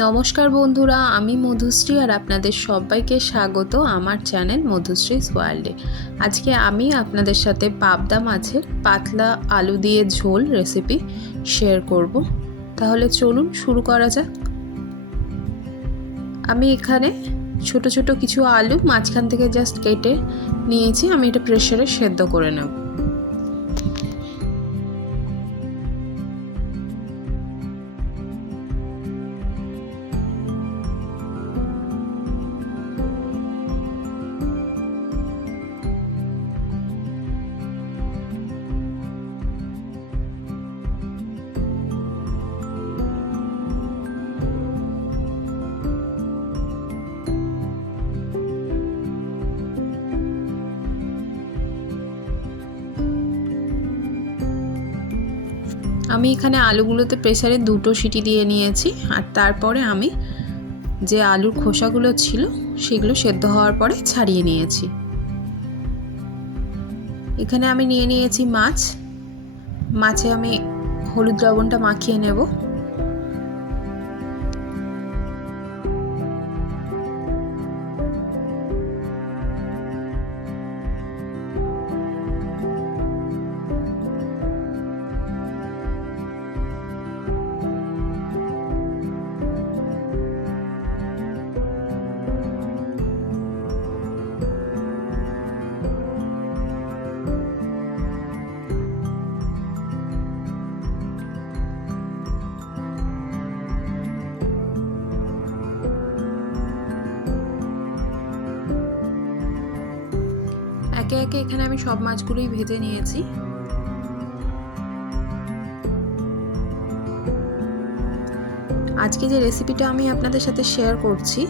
নমস্কার বন্ধুরা, আমি মধুশ্রী আর আপনাদের সবাইকে স্বাগত আমার চ্যানেল মধুশ্রীস ওয়ার্ল্ডে। আজকে আমি আপনাদের সাথে পাবদা মাছের পাতলা আলু দিয়ে ঝোল রেসিপি শেয়ার করব। তাহলে চলুন শুরু করা যাক। আমি এখানে ছোট ছোট কিছু আলু মাঝখান থেকে জাস্ট কেটে নিয়েছি। আমি এটা প্রেসারে সেদ্ধ করে নেব। আমি এখানে আলুগুলোতে প্রেসারে 2টো সিটি দিয়ে নিয়েছি। আর তারপরে আমি যে আলুর খোসাগুলো ছিল সেগুলো সেদ্ধ হওয়ার পরে ছাড়িয়ে নিয়েছি। এখানে আমি নিয়ে নিয়েছি মাছে আমি হলুদ লবণটা মাখিয়ে নেব। একে একে এখানে আমি সব মাছগুলোই ভেজে নিয়েছি। আজকে যে রেসিপিটা আমি আপনাদের সাথে শেয়ার করছি,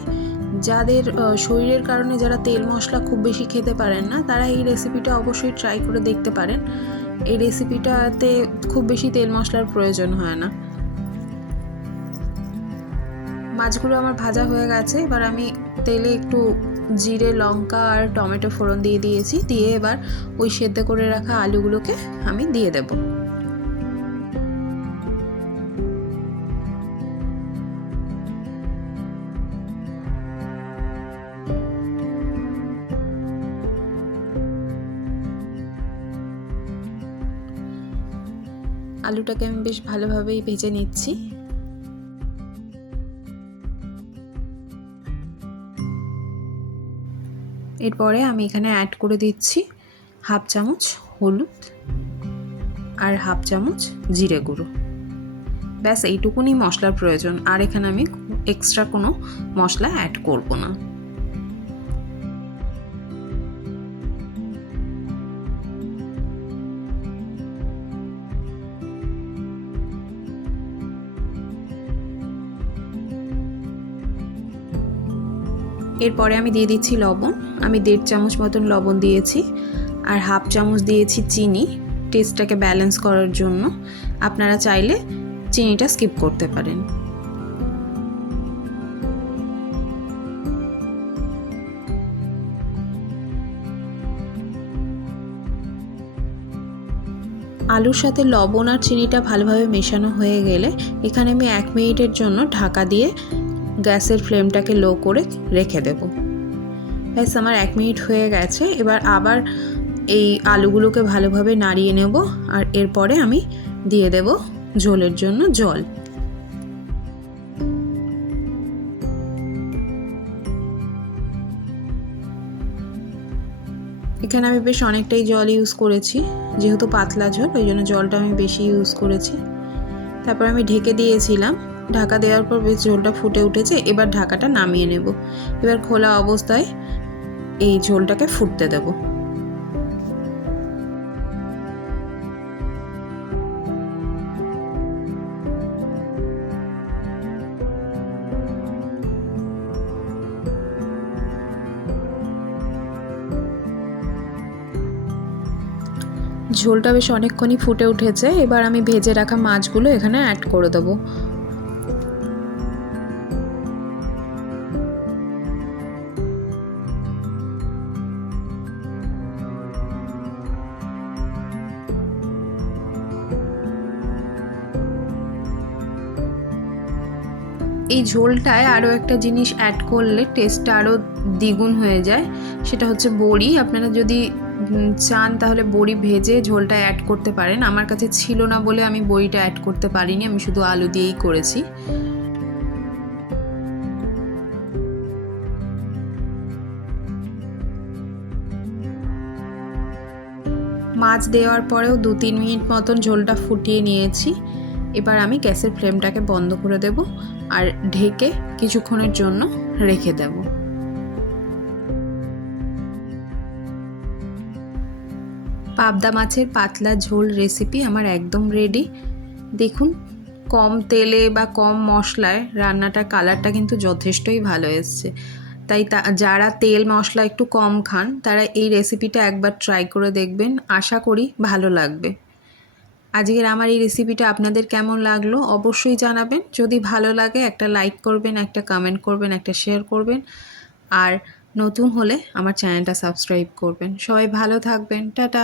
যাদের শরীরের কারণে যারা তেল মশলা খুব বেশি খেতে পারেন না, তারা এই রেসিপিটা অবশ্যই ট্রাই করে দেখতে পারেন। এই রেসিপিটাতে খুব বেশি তেল মশলার প্রয়োজন হয় না। মাছগুলো আমার ভাজা হয়ে গেছে। এবার আমি তেলে একটু জিরে, লঙ্কা আর টমেটো ফোড়ন দিয়ে দিয়েছি। দিয়ে এবার ওই সেদ্ধ করে রাখা আলুগুলোকে আমি দিয়ে দেব। আলুটাকে আমি বেশ ভালোভাবেই ভেজে নিচ্ছি। এরপরে আমি এখানে অ্যাড করে দিচ্ছি 1/2 চামচ হলুদ আর 1/2 চামচ জিরে গুঁড়ো। ব্যাস এইটুকুনি মশলার প্রয়োজন। আর এখানে আমি এক্সট্রা কোনো মশলা অ্যাড করব না। এরপরে আমি দিয়ে দিচ্ছি লবণ। আমি 1.5 চামচ মতন লবণ দিয়েছি আর 1/2 চামচ দিয়েছি চিনি, টেস্টটাকে ব্যালেন্স করার জন্য। আপনারা চাইলে চিনিটা স্কিপ করতে পারেন। আলুর সাথে লবণ আর চিনিটা ভালোভাবে মেশানো হয়ে গেলে এখানে আমি 1 মিনিটের জন্য ঢাকা দিয়ে গ্যাসের ফ্লেমটাকে লো করে রেখে দেব। ব্যাস আমার 1 মিনিট হয়ে গেছে। এবার আবার এই আলুগুলোকে ভালোভাবে নাড়িয়ে নেব। আর এরপরে আমি দিয়ে দেব ঝোলের জন্য জল। এখানে আমি বেশ অনেকটাই জল ইউজ করেছি, যেহেতু পাতলা ঝোল ওই জন্য জলটা আমি বেশি ইউজ করেছি। তারপর আমি ঢেকে দিয়েছিলাম। ঢাকা দেওয়ার পর বেশ ঝোলটা ফুটে উঠেছে। এবার ঢাকাটা নামিয়ে নেব। এবার খোলা অবস্থায় এই ঝোলটাকে ফুটতে দেব। ঝোলটা বেশ অনেকক্ষণই ফুটে উঠেছে। এবার আমি ভেজে রাখা মাছগুলো এখানে অ্যাড করে দেবো। এই ঝোলটায় আরও একটা জিনিস অ্যাড করলে টেস্টটা আরও দ্বিগুণ হয়ে যায়, সেটা হচ্ছে বড়ি। আপনারা যদি চান তাহলে বড়ি ভেজে ঝোলটা অ্যাড করতে পারেন। আমার কাছে ছিল না বলে আমি বড়িটা অ্যাড করতে পারিনি, আমি শুধু আলু দিয়েই করেছি। মাছ দেওয়ার পরেও 2-3 মিনিট মতন ঝোলটা ফুটিয়ে নিয়েছি। এবার আমি গ্যাসের ফ্লেমটাকে বন্ধ করে দেব আর ঢেকে কিছুক্ষণের জন্য রেখে দেব। পাবদা মাছের পাতলা ঝোল রেসিপি আমার একদম রেডি। দেখুন, কম তেলে বা কম মশলায় রান্নাটার কালারটা কিন্তু যথেষ্টই ভালো এসছে। তাই যারা তেল মশলা একটু কম খান তারা এই রেসিপিটা একবার ট্রাই করে দেখবেন, আশা করি ভালো লাগবে। আজকের আমার এই রেসিপিটা আপনাদের কেমন লাগলো অবশ্যই জানাবেন। যদি ভালো লাগে একটা লাইক করবেন, একটা কমেন্ট করবেন, একটা শেয়ার করবেন, আর নতুন হলে আমার চ্যানেলটা সাবস্ক্রাইব করবেন। সবাই ভালো থাকবেন, টাটা।